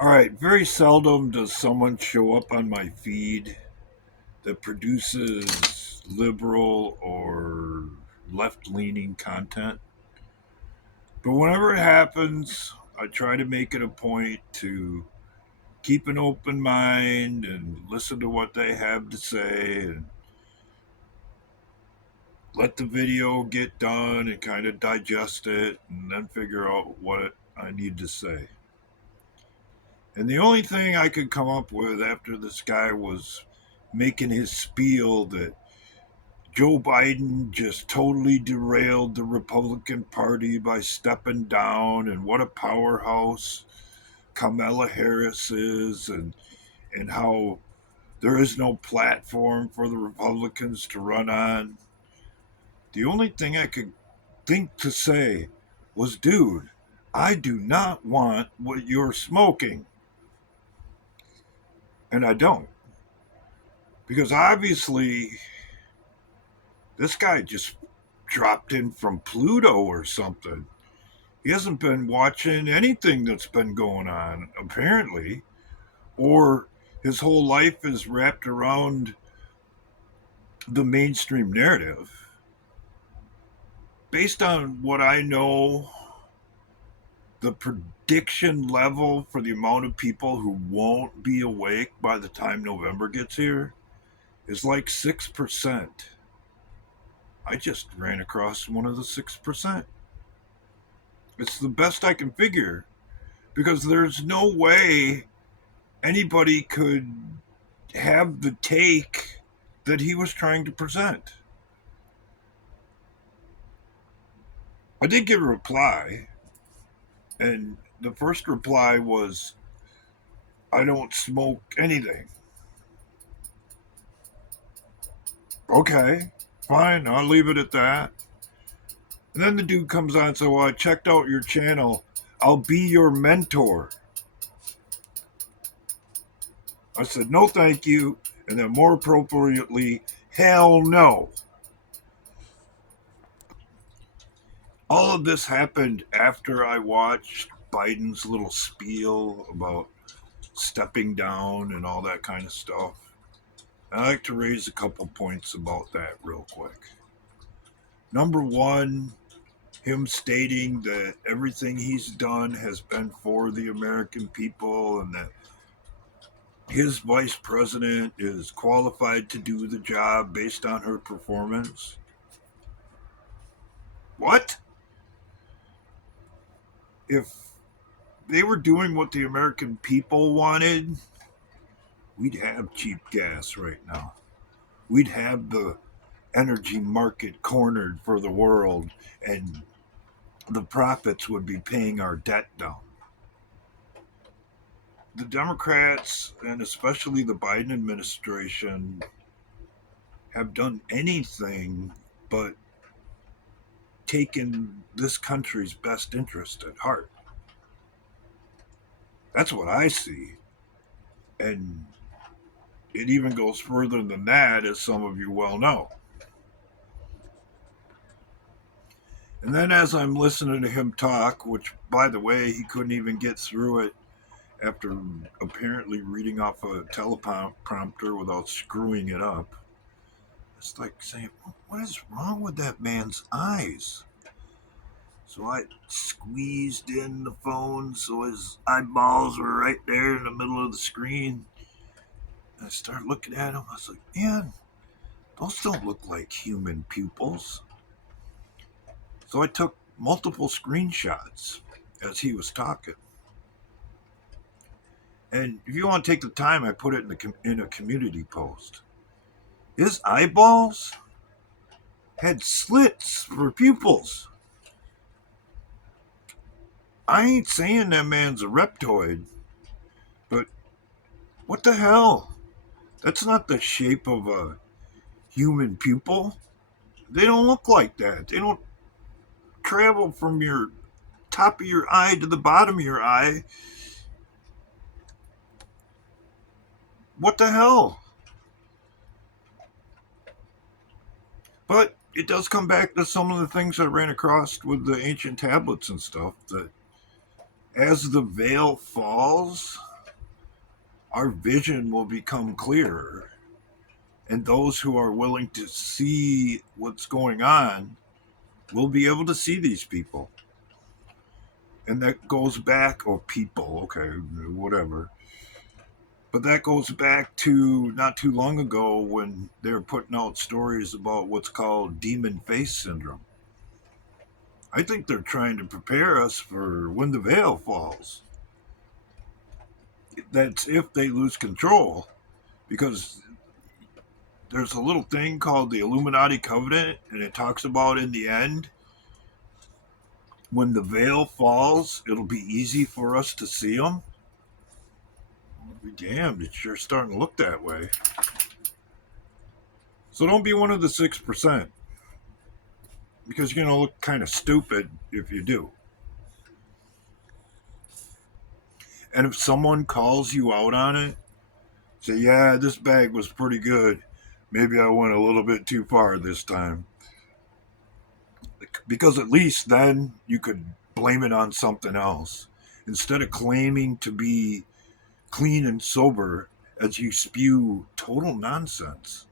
All right, very seldom does someone show up on my feed that produces liberal or left leaning content. But whenever it happens, I try to make it a point to keep an open mind and listen to what they have to say and let the video get done and kind of digest it and then figure out what I need to say. And the only thing I could come up with after this guy was making his spiel that Joe Biden just totally derailed the Republican Party by stepping down, and what a powerhouse Kamala Harris is, and how there is no platform for the Republicans to run on. The only thing I could think to say was, dude, I do not want what you're smoking. And I don't. Because obviously, this guy just dropped in from Pluto or something. He hasn't been watching anything that's been going on, apparently, or his whole life is wrapped around the mainstream narrative. Based on what I know, the prediction level for the amount of people who won't be awake by the time November gets here is like 6%. I just ran across one of the 6%. It's the best I can figure because there's no way anybody could have the take that he was trying to present. I did get a reply, and the first reply was, I don't smoke anything. Okay, fine, I'll leave it at that. And then the dude comes on and says, well, I checked out your channel. I'll be your mentor. I said, no, thank you. And then more appropriately, hell no. All of this happened after I watched Biden's little spiel about stepping down and all that kind of stuff. I'd like to raise a couple points about that real quick. Number one, him stating that everything he's done has been for the American people and that his vice president is qualified to do the job based on her performance. What? If they were doing what the American people wanted, we'd have cheap gas right now. We'd have the energy market cornered for the world, and the profits would be paying our debt down. The Democrats, and especially the Biden administration, have done anything but taken this country's best interest at heart. That's what I see. And it even goes further than that, as some of you well know. And then as I'm listening to him talk, which, by the way, he couldn't even get through it after apparently reading off a teleprompter without screwing it up, it's like saying, what is wrong with that man's eyes? So I squeezed in the phone so his eyeballs were right there in the middle of the screen. And I started looking at him. I was like, man, those don't look like human pupils. So I took multiple screenshots as he was talking. And if you want to take the time, I put it in a community post. His eyeballs had slits for pupils. I ain't saying that man's a reptoid, but what the hell? That's not the shape of a human pupil. They don't look like that. They don't travel from your top of your eye to the bottom of your eye. What the hell? But it does come back to some of the things I ran across with the ancient tablets and stuff that As the veil falls, our vision will become clearer, and those who are willing to see what's going on will be able to see these people. And that goes back, or people, okay, whatever. But that goes back to not too long ago when they were putting out stories about what's called demon face syndrome. I think they're trying to prepare us for when the veil falls. That's if they lose control, because there's a little thing called the Illuminati Covenant, and it talks about in the end, when the veil falls, it'll be easy for us to see them. I'll be damned, it's sure starting to look that way. So don't be one of the 6%, because you're going to look kind of stupid if you do. And if someone calls you out on it, say, yeah, this bag was pretty good. Maybe I went a little bit too far this time. Because at least then you could blame it on something else. Instead of claiming to be clean and sober as you spew total nonsense.